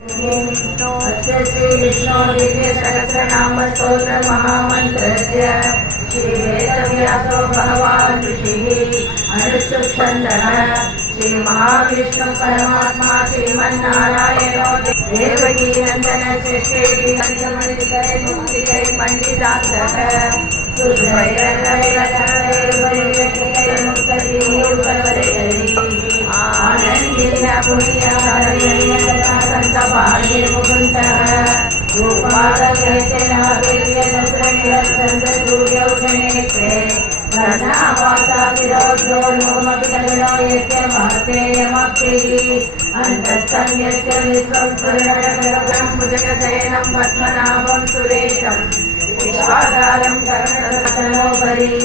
विष्णु श्री विष्णु दिव्य सहस्रनाम स्तोत्र महामंत्रस्य श्री वेदव्यासो भगवान् ऋषिः अनुष्ठुप्छन्दः श्री महाविष्णु परमात्मा श्रीमन्नारायणो देवकी नंदन श्रेष्ठेति पंचमणिकरे मुक्तिकरे पंडितान्तः आनंदीन पद्मनाभं सुरेशं विश्वाधारं करुणरत्नोपरि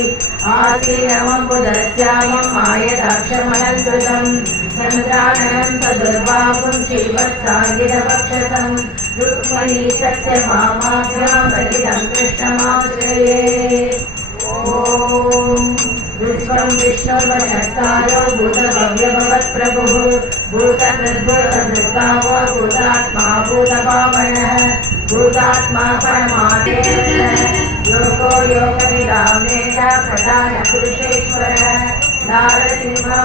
आसीनमं बुधस्यामं मायदाक्षमलङ्कृतं चन्द्राननं सदुर्बाहुं श्रीवत्साङ्गिरवक्षसं रुक्मिणी सत्यभामाभ्यां सहितं कृष्णमाश्रये। ॐ विश्वं विष्णुर्वशक्तारो भूतभव्यभवत्प्रभुः भूतकृद्भूतभृत्तावो भूतात्मा भूतभावनः भूतात्मा परमात्मेन लोको योगविदाम्नेन प्रधानपुरुषेश्वरः नारसिंहो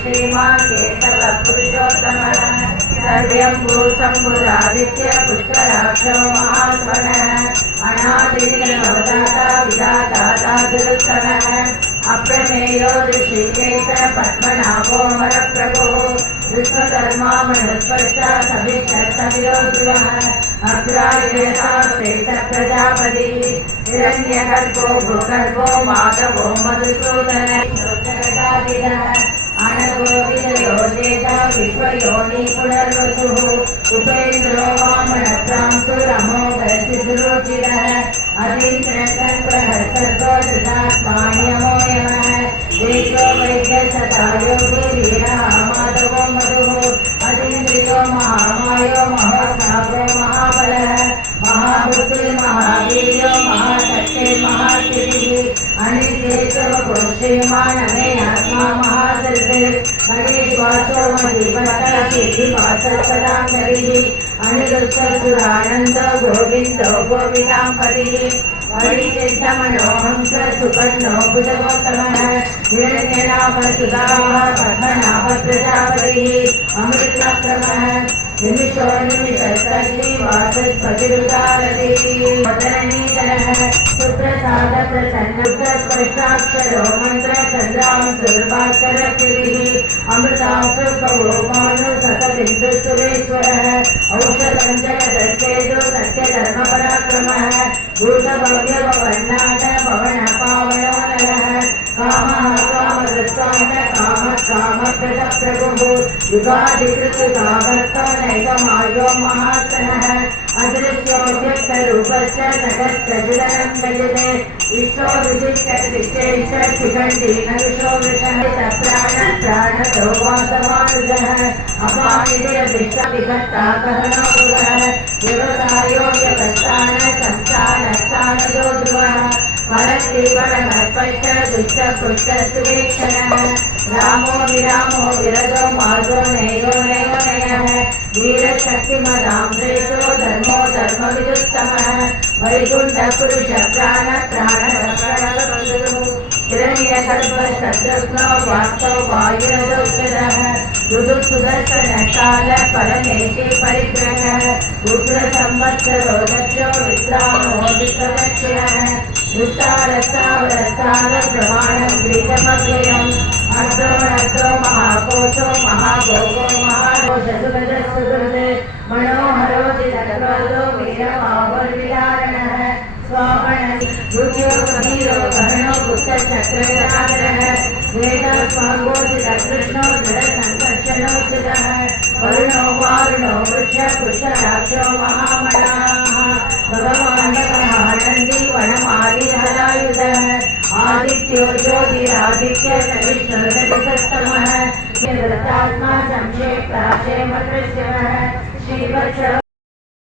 श्रीमान् केशवपुरुषोत्तमः सर्वम्भूसम्भुरादित्य पुष्कराक्षो महास्वनः अनादिर्नवदाता विधाता दुरुत्तमः अप्रमेयो ऋषिकेश पद्मनाभो वरप्रभुः विश्वकर्मा मनुस्पर्शा सविशर्तविरोधिवः अग्रायणा श्रेष्ठ प्रजापति हिरण्यगर्भो भूगर्भो माधवो मधुसूदनः अनगो विजयो जेता विश्वयोनि पुनर्वसुः उपेन्द्रो वामनप्रांसुरमो वरसिद्रुचिरः अतीन्द्रसर्पः सर्गो धृतात्मान्यमो यमः देशो वैद्यसता योगी वीरः माधवो मधुः अतीन्द्रियो महामायो महोत्साहो महाबलः महाबुद्धिर्महावीर्यो महाशक्तिर्महाकीर्तिः अनिर्देशो श्रीमानमे आत्मा महादृतिर् महेश्वासो महीपतः सिद्धिवासः अनिरुद्धसुरानन्दो गोविन्दो गोविदाम्पतिः परिसिद्धमनोहंस सुपर्णो बुधगोत्तमः हिरण्यनाभसुधाः पद्मनाभ प्रजापतिः अमृतक्रमः निमिषो निमिषस्तग्निवासस्पतिरुदारतिः वदननीधरः सुप्रसाद प्रसन्नस्पष्टाक्षरो मन्त्रचन्द्रां सुरभास्करकृतिः अमृतांशुभवोमानु ससबिन्दुसुरेश्वरः औषधं जगदस्तेजो सत्यधर्मपराक्रमः भूतभव्यभवन्नाथ भवनपावनो नरः कामः कामदृष्टान कामप्रभुः युगाधिकृतयुगाभक्तो नैकमायो महासनः अदृश्योऽव्यक्तरूपस्य नगस्तजुदनं गजते विश्वो विशिष्टविशेष शिखण्डीनविशो वृषः प्राणतो वासवानुजः अपानिधिरविश्वविभक्ता कहनो गुरः व्यवसायो व्यवस्थान संस्थानस्थानजो ध्रुवः परत्रिवरमर्पश्च दुष्टपुष्टसुवेक्षणः रामो विरामो विरजो मार्गो नैयो नैव नयः वीरशक्तिमदाम्रेशो धर्मो धर्मविदुत्तमः वैकुण्ठपुरुष प्राणप्राणरक्षणः हिरण्यगर्भशत्रुघ्नो वाक्तो वायुरदौषधः ऋतुसुदर्शनकाल परमेशि परिग्रहः उग्रसंवत्सरो दक्षो विश्रामो विश्वदक्षिणः विस्तारस्तावरस्तार प्रमाणं ग्रीजमव्ययम् अर्धो महाकोशो महाभोगो महारोषसुगजसुहृदे मनोहरो जितक्रोधो वीरमावर्विदारणः स्वामणः भुजो वीरो गहनो बुद्धचक्रधारः वेदस्वाङ्गोचितकृष्णो दृढसङ्कर्षणोचितः वरुणो वारुणो वृक्षपुष्कराक्षो महामनाः भगवान् नन्दी वनमाली हलायुधः आदित्यो ज्योतिरादित्य विष्णुर्गतिसत्तमः व्रतात्मा संक्षेप्ताक्षेमदृश्यः श्रीवत्स